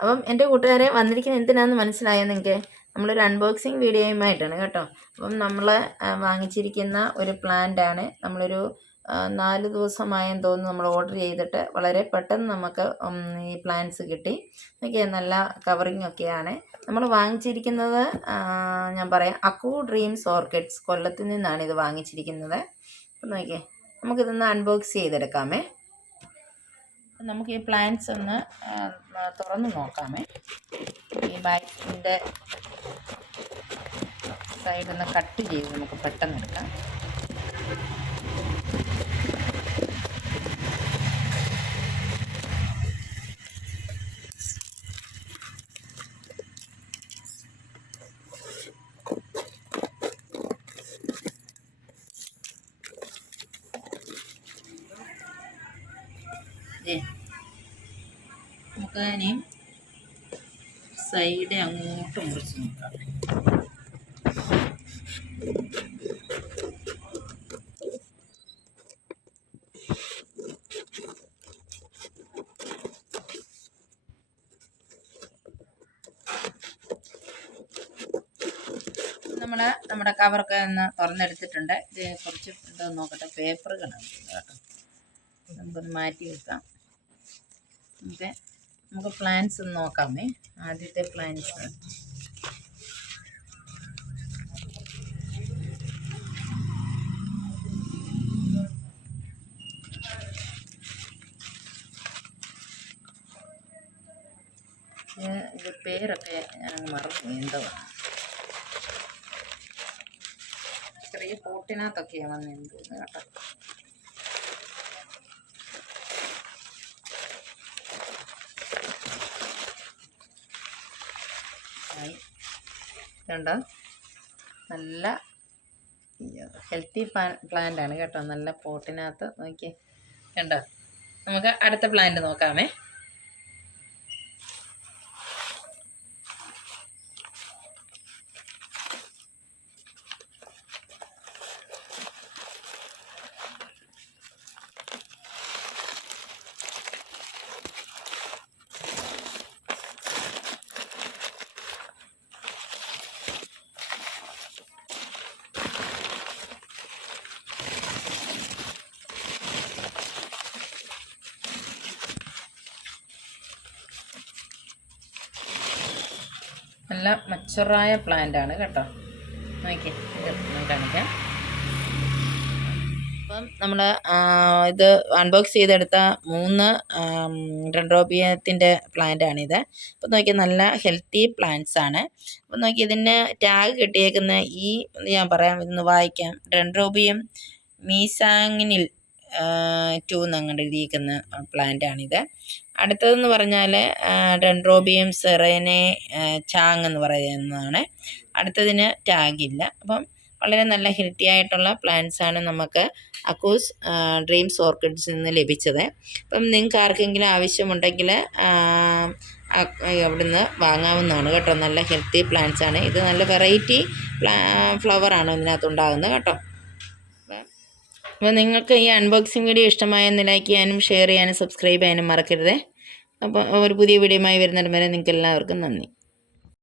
അപ്പം എൻ്റെ കൂട്ടുകാരെ വന്നിരിക്കുന്നത് എന്തിനാണെന്ന് മനസ്സിലായോ നിങ്ങൾക്ക്? നമ്മളൊരു അൺബോക്സിങ് വീഡിയോയുമായിട്ടാണ് കേട്ടോ. അപ്പം നമ്മൾ വാങ്ങിച്ചിരിക്കുന്ന ഒരു പ്ലാന്റാണ്. നമ്മളൊരു 4 ദിവസമായെന്ന് തോന്നുന്നു നമ്മൾ ഓർഡർ ചെയ്തിട്ട്. വളരെ പെട്ടെന്ന് നമുക്ക് ഈ പ്ലാന്റ്സ് കിട്ടി. ഓക്കെ, നല്ല കവറിങ് ഒക്കെയാണ്. നമ്മൾ വാങ്ങിച്ചിരിക്കുന്നത് ഞാൻ പറയാം, അക്കു ഡ്രീംസ് ഓർക്കിഡ്സ് കൊല്ലത്തിൽ നിന്നാണ് ഇത് വാങ്ങിച്ചിരിക്കുന്നത്. അപ്പം നോക്കിയേ, നമുക്കിതൊന്ന് അൺബോക്സ് ചെയ്തെടുക്കാമേ. നമുക്ക് ഈ പ്ലാന്റ്സ് ഒന്ന് തുറന്ന് നോക്കാമേ. ഈ ബാക്കിൻ്റെ സൈഡൊന്ന് കട്ട് ചെയ്ത് നമുക്ക് പെട്ടെന്ന് എടുക്കാം. നമുക്ക് ഇനി സൈഡ് അങ്ങോട്ട് മുറിച്ച് നോക്കാം. നമ്മുടെ കവറൊക്കെ ഒന്ന് തുറന്നെടുത്തിട്ടുണ്ട്. ഇത് കുറച്ച് എന്തോ നോക്കട്ടെ, പേപ്പറുകളാണ് കേട്ടോ. നമുക്കൊന്ന് മാറ്റി വെക്കാം. നമുക്ക് പ്ലാന്റ്സ് ഒന്ന് നോക്കാമേ. ആദ്യത്തെ പ്ലാന്റ്സ് ഇത് പേരൊക്കെ ഞാനങ്ങ് മറന്നു, എന്തോ ചെറിയ പോട്ടിനകത്തൊക്കെയാണ് വന്നതെന്ന് തോന്നുന്നു കേട്ടോ. കണ്ടോ, നല്ല ഹെൽത്തി പ്ലാന്റ് ആണ് കേട്ടോ. നല്ല പോട്ടിനകത്ത് നോക്കിയേ, കണ്ടോ. നമുക്ക് അടുത്ത പ്ലാന്റ് നോക്കാമേ. നല്ല മച്ചുറായ പ്ലാന്റ് ആണ് കേട്ടോ. നോക്കി കാണിക്കാം. അപ്പം നമ്മൾ ഇത് അൺബോക്സ് ചെയ്തെടുത്ത 3 ഡെൻഡ്രോബിയത്തിൻ്റെ പ്ലാന്റാണിത്. അപ്പം നോക്കി, നല്ല ഹെൽത്തി പ്ലാന്റ്സ് ആണ്. അപ്പം നോക്കി, ഇതിന് ടാഗ് കിട്ടിയേക്കുന്ന ഈ ഞാൻ പറയാം, ഇതൊന്ന് വായിക്കാം. ഡെൻഡ്രോബിയം മീസാങ്ങിനിൽ 2 എന്നങ്ങോട്ട് എഴുതിയിരിക്കുന്ന പ്ലാന്റാണിത്. അടുത്തതെന്ന് പറഞ്ഞാൽ ഡെൻഡ്രോബിയം സെറേനെ ചാങ് എന്ന് പറയുന്നതാണ്. അടുത്തതിന് ടാഗില്ല. അപ്പം വളരെ നല്ല ഹെൽത്തി ആയിട്ടുള്ള പ്ലാന്റ്സ് ആണ് നമുക്ക് അക്കൂസ് ഡ്രീംസ് ഓർക്കിഡ്സിൽ നിന്ന് ലഭിച്ചത്. അപ്പം നിങ്ങൾക്ക് ആർക്കെങ്കിലും ആവശ്യമുണ്ടെങ്കിൽ അവിടുന്ന് വാങ്ങാവുന്നതാണ് കേട്ടോ. നല്ല ഹെൽത്തി പ്ലാന്റ്സ് ആണ്. ഇത് നല്ല വെറൈറ്റി ഫ്ലവറാണ് ഇതിനകത്തുണ്ടാകുന്നത് കേട്ടോ. അപ്പോൾ നിങ്ങൾക്ക് ഈ അൺബോക്സിങ് വീഡിയോ ഇഷ്ടമായെന്ന് ലൈക്ക് ചെയ്യാനും ഷെയർ ചെയ്യാനും സബ്സ്ക്രൈബ് ചെയ്യാനും മറക്കരുത്. അപ്പോൾ ഒരു പുതിയ വീഡിയോയുമായി വരുന്നിടം വരെ നിങ്ങൾക്ക് എല്ലാവർക്കും നന്ദി.